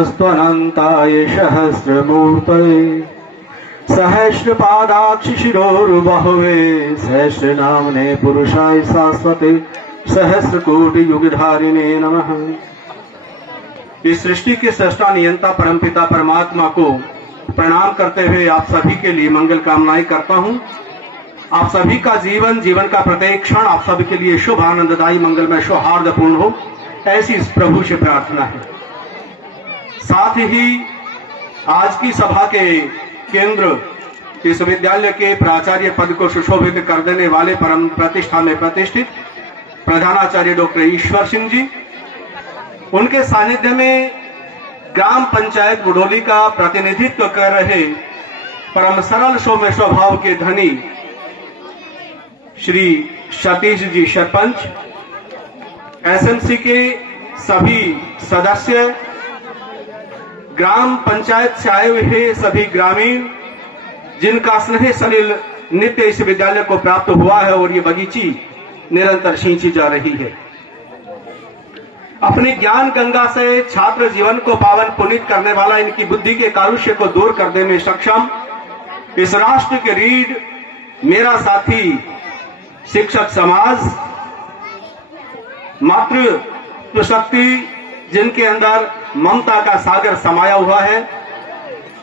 नमस्त्वनन्ताय सहस्रमूर्तये सहस्रपादाक्षिशिरोर्बाहुवे सहस्रनामने पुरुषाय शाश्वते सहस्रकोटि युगधारिणे नमः। इस सृष्टि के सृष्टा नियंता परमपिता परमात्मा को प्रणाम करते हुए आप सभी के लिए मंगल कामनाएं करता हूं। आप सभी का जीवन का प्रत्येक क्षण आप सभी के लिए शुभ, आनंददायी, मंगलमय, सौहार्दपूर्ण हो, ऐसी इस प्रभु से प्रार्थना है। साथ ही आज की सभा के केंद्र इस विद्यालय के प्राचार्य पद को सुशोभित कर देने वाले परम प्रतिष्ठा में प्रतिष्ठित प्रधानाचार्य डॉक्टर ईश्वर सिंह जी, उनके सानिध्य में ग्राम पंचायत बुढोली का प्रतिनिधित्व कर रहे परम सरल सौम्य स्वभाव के धनी श्री सतीश जी सरपंच, एसएमसी के सभी सदस्य, ग्राम पंचायत से आए हुए सभी ग्रामीण, जिनका स्नेह सलिल नित्य इस विद्यालय को प्राप्त हुआ है और ये बगीची निरंतर सिंची जा रही है। अपनी ज्ञान गंगा से छात्र जीवन को पावन पुनीत करने वाला, इनकी बुद्धि के कालुष्य को दूर करने में सक्षम इस राष्ट्र के रीढ़, मेरा साथी शिक्षक समाज, मातृ शक्ति जिनके अंदर ममता का सागर समाया हुआ है,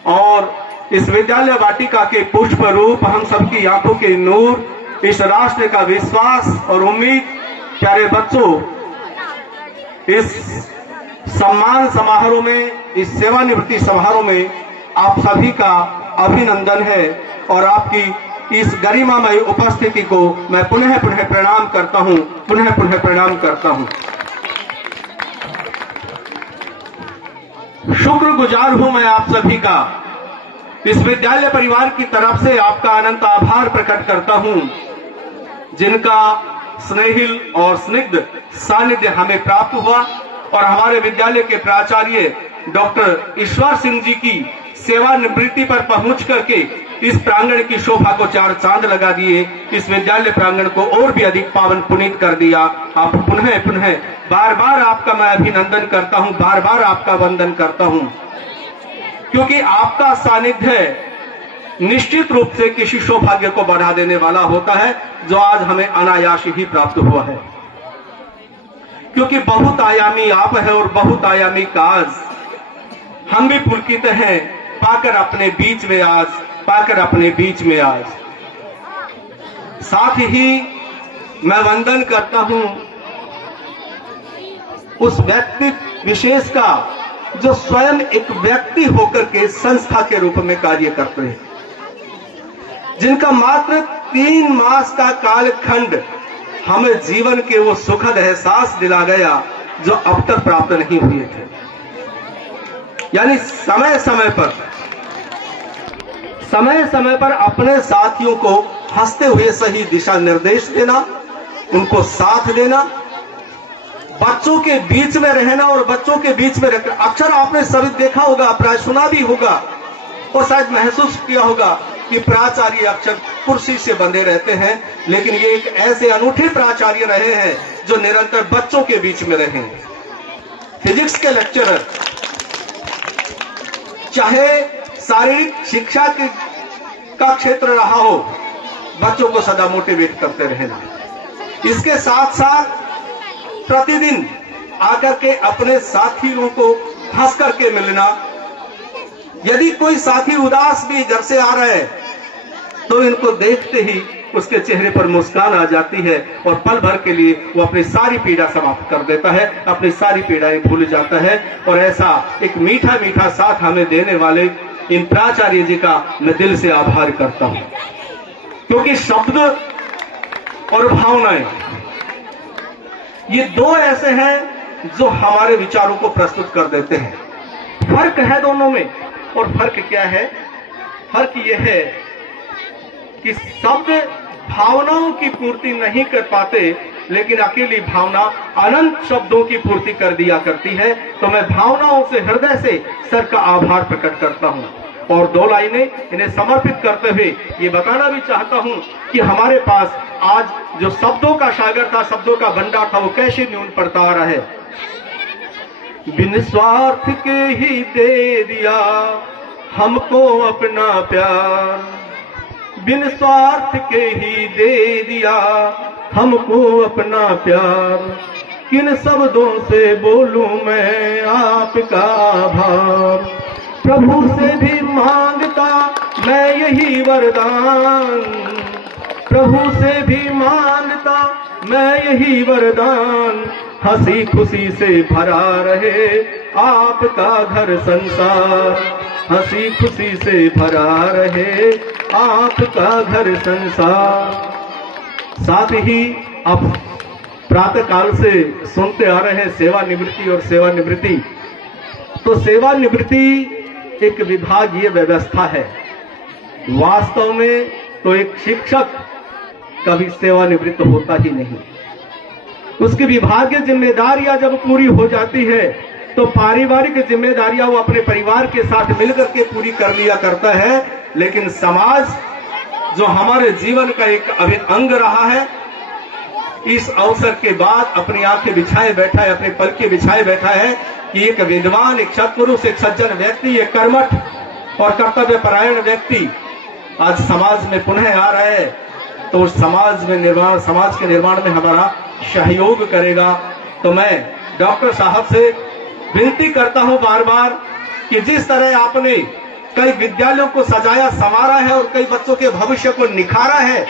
और इस विद्यालय वाटिका के पुष्प रूप, हम सबकी आंखों के नूर, इस राष्ट्र का विश्वास और उम्मीद। प्यारे बच्चों, इस सम्मान समारोह में, इस सेवानिवृत्ति समारोह में आप सभी का अभिनंदन है और आपकी इस गरिमामय उपस्थिति को मैं पुनः पुनः प्रणाम करता हूं, पुनः पुनः प्रणाम करता हूं। शुक्रगुजार हूं मैं आप सभी का। इस विद्यालय परिवार की तरफ से आपका अनंत आभार प्रकट करता हूं, जिनका स्नेहिल और स्निग्ध सानिध्य हमें प्राप्त हुआ और हमारे विद्यालय के प्राचार्य डॉक्टर ईश्वर सिंह जी की सेवानिवृत्ति पर पहुंच करके इस प्रांगण की शोभा को चार चांद लगा दिए, इस विद्यालय प्रांगण को और भी अधिक पावन पुनीत कर दिया। आप पुनः पुनः बार बार आपका मैं अभिनंदन करता हूं, बार बार आपका वंदन करता हूं, क्योंकि आपका सानिध्य निश्चित रूप से किसी सौभाग्य को बढ़ा देने वाला होता है, जो आज हमें अनायास ही प्राप्त हुआ है। क्योंकि बहुत आयामी आप है और बहुत आयामी काज हम भी पुलकित हैं पाकर अपने बीच में आज, पाकर अपने बीच में आज। साथ ही मैं वंदन करता हूं उस व्यक्ति विशेष का, जो स्वयं एक व्यक्ति होकर के संस्था के रूप में कार्य करते हैं, जिनका मात्र 3 मास का कालखंड हमें जीवन के वो सुखद एहसास दिला गया जो अब तक प्राप्त नहीं हुए थे। यानी समय समय पर अपने साथियों को हंसते हुए सही दिशा निर्देश देना, उनको साथ देना, बच्चों के बीच में रहना और बच्चों के बीच में रहकर, अक्सर आपने सभी देखा होगा, प्राय सुना भी होगा और शायद महसूस किया होगा कि प्राचार्य अक्सर कुर्सी से बंधे रहते हैं, लेकिन ये एक ऐसे अनूठे प्राचार्य रहे हैं जो निरंतर बच्चों के बीच में रहे। फिजिक्स के लेक्चरर, चाहे शारीरिक शिक्षा का क्षेत्र रहा हो, बच्चों को सदा मोटिवेट करते रहना। इसके साथ साथ प्रतिदिन आकर के अपने साथियों को हंस करके मिलना। यदि कोई साथी उदास भी घर से आ रहा है तो इनको देखते ही उसके चेहरे पर मुस्कान आ जाती है और पल भर के लिए वो अपनी सारी पीड़ा समाप्त कर देता है, अपनी सारी पीड़ाएं भूल जाता है। और ऐसा एक मीठा मीठा साथ हमें देने वाले इन प्राचार्य जी का मैं दिल से आभार करता हूं, क्योंकि शब्द और भावनाएं ये दो ऐसे हैं जो हमारे विचारों को प्रस्तुत कर देते हैं। फर्क है दोनों में, और फर्क क्या है? फर्क यह है कि शब्द भावनाओं की पूर्ति नहीं कर पाते, लेकिन अकेली भावना अनंत शब्दों की पूर्ति कर दिया करती है। तो मैं भावनाओं से, हृदय से सर का आभार प्रकट करता हूं और 2 लाइनें इन्हें समर्पित करते हुए ये बताना भी चाहता हूं कि हमारे पास आज जो शब्दों का सागर था, शब्दों का भंडार था, वो कैसे न्यून पड़ता आ रहा है। बिन स्वार्थ के ही दे दिया हमको अपना प्यार, बिन स्वार्थ के ही दे दिया हमको अपना प्यार। किन शब्दों से बोलूं मैं आपका आभार, प्रभु से भी मांगता मैं यही वरदान, प्रभु से भी मांगता मैं यही वरदान। हंसी खुशी से भरा रहे आपका घर संसार, हंसी खुशी से भरा रहे आपका घर संसार। साथ ही आप प्रातः काल से सुनते आ रहे हैं सेवानिवृत्ति और सेवानिवृत्ति। तो सेवानिवृत्ति एक विभागीय व्यवस्था है। वास्तव में तो एक शिक्षक कभी सेवानिवृत्त होता ही नहीं। उसकी विभागीय जिम्मेदारियां जब पूरी हो जाती है तो पारिवारिक जिम्मेदारियां वो अपने परिवार के साथ मिलकर के पूरी कर लिया करता है। लेकिन समाज जो हमारे जीवन का एक अभिन्न अंग रहा है, इस अवसर के बाद अपनी आंखें बिछाए बैठा है, अपने पलके बिछाए बैठा है कि एक विद्वान, एक सत्पुरुष, एक सज्जन व्यक्ति, एक कर्मठ और कर्तव्य परायण व्यक्ति आज समाज में पुनः आ रहा है, तो समाज के निर्माण में हमारा सहयोग करेगा। तो मैं डॉक्टर साहब से विनती करता हूं बार बार कि जिस तरह आपने कई विद्यालयों को सजाया संवारा है और कई बच्चों के भविष्य को निखारा है,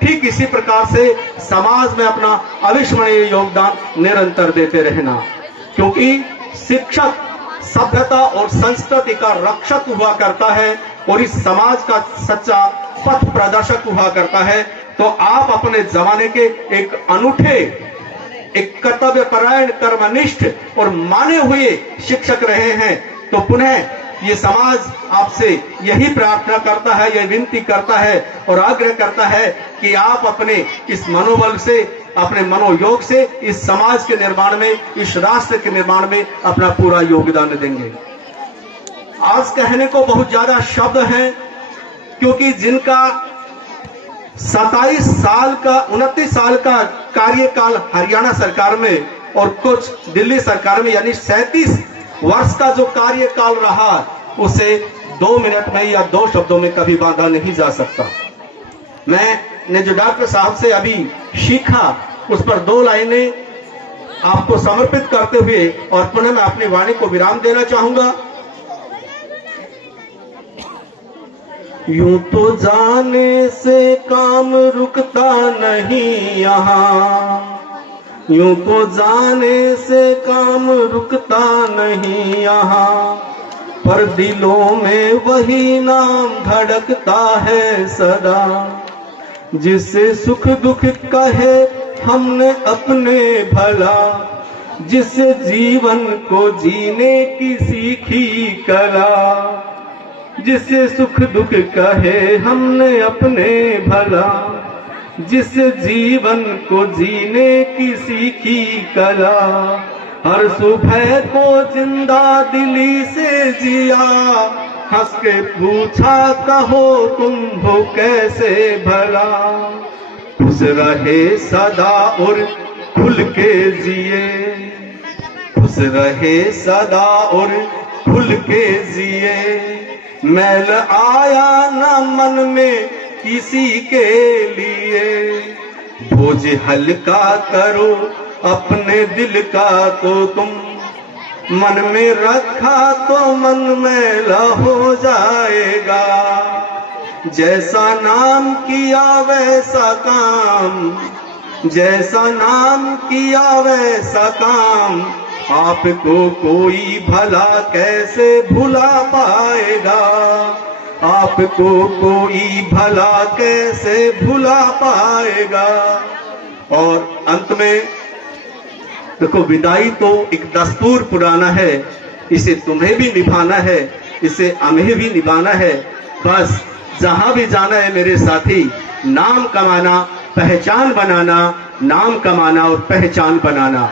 ठीक इसी प्रकार से समाज में अपना अविस्मरणीय योगदान निरंतर देते रहना। क्योंकि शिक्षक सभ्यता और संस्कृति का रक्षक हुआ करता है और इस समाज का सच्चा पथ प्रदर्शक हुआ करता है। तो आप अपने जमाने के एक अनूठे, एक कर्तव्य परायण, कर्मनिष्ठ और माने हुए शिक्षक रहे हैं। तो पुनः ये समाज आपसे यही प्रार्थना करता है, यह विनती करता है और आग्रह करता है कि आप अपने इस मनोबल से, अपने मनोयोग से इस समाज के निर्माण में, इस राष्ट्र के निर्माण में अपना पूरा योगदान देंगे। आज कहने को बहुत ज्यादा शब्द हैं, क्योंकि जिनका 29 साल का कार्यकाल हरियाणा सरकार में और कुछ दिल्ली सरकार में, यानी 37 वर्ष का जो कार्यकाल रहा, उसे 2 मिनट में या 2 शब्दों में कभी बांधा नहीं जा सकता। मैंने जो डॉक्टर साहब से अभी सीखा, उस पर 2 लाइनें आपको समर्पित करते हुए और पुनः मैं अपनी वाणी को विराम देना चाहूंगा। यूं तो जाने से काम रुकता नहीं यहाँ, यूं तो जाने से काम रुकता नहीं यहाँ, पर दिलों में वही नाम धड़कता है सदा, जिससे सुख दुख कहे हमने अपने भला, जिससे जीवन को जीने की सीखी कला, जिससे सुख दुख कहे हमने अपने भला, जिससे जीवन को जीने की सीखी कला। हर सुबह को जिंदा दिली से जिया, हंस के पूछा कहो तुम हो कैसे भला, खुश रहे सदा और खुल के जिए, खुश रहे सदा और खुल के जिए, मैल आया ना मन में किसी के लिए, बोझ हल्का करो अपने दिल का तो तुम, मन में रखा तो मन मैला हो जाएगा, जैसा नाम किया वैसा काम, जैसा नाम किया वैसा काम, आपको कोई भला कैसे भुला पाएगा, आपको कोई भला कैसे भुला पाएगा। और अंत में देखो, विदाई तो एक दस्तूर पुराना है, इसे तुम्हें भी निभाना है, इसे हमें भी निभाना है। बस जहां भी जाना है मेरे साथी, नाम कमाना, पहचान बनाना, नाम कमाना और पहचान बनाना।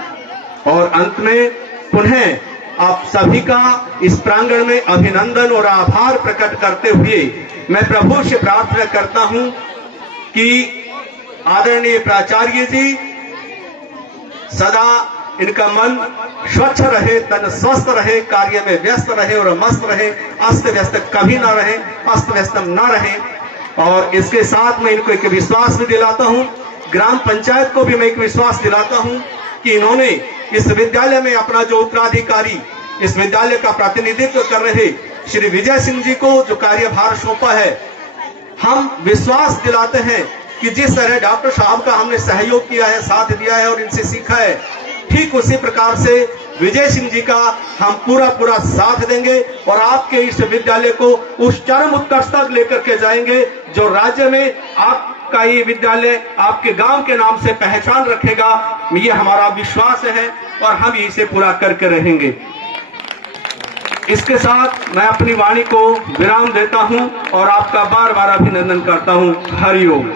और अंत में पुनः आप सभी का इस प्रांगण में अभिनंदन और आभार प्रकट करते हुए मैं प्रभु से प्रार्थना करता हूं कि आदरणीय प्राचार्य जी सदा इनका मन स्वच्छ रहे, तन स्वस्थ रहे, कार्य में व्यस्त रहे और मस्त रहे, अस्त व्यस्त कभी ना रहे, अस्त व्यस्त ना रहे। और इसके साथ में इनको एक विश्वास भी दिलाता हूं, ग्राम पंचायत को भी मैं एक विश्वास दिलाता हूं कि इन्होंने इस विद्यालय में अपना जो उत्तराधिकारी, इस विद्यालय का प्रतिनिधित्व कर रहे श्री विजय सिंह जी को जो कार्यभार सौंपा है, हम विश्वास दिलाते हैं कि जिस तरह डॉक्टर साहब का हमने सहयोग किया है, साथ दिया है और इनसे सीखा है, ठीक उसी प्रकार से विजय सिंह जी का हम पूरा साथ देंगे और आपके इस विद्यालय को उस चरम उत्कर्ष तक लेकर के जाएंगे जो राज्य में आपका ये विद्यालय आपके गांव के नाम से पहचान रखेगा। ये हमारा विश्वास है और हम इसे पूरा करके रहेंगे। इसके साथ मैं अपनी वाणी को विराम देता हूं और आपका बार बार अभिनंदन करता हूं। हरिओम।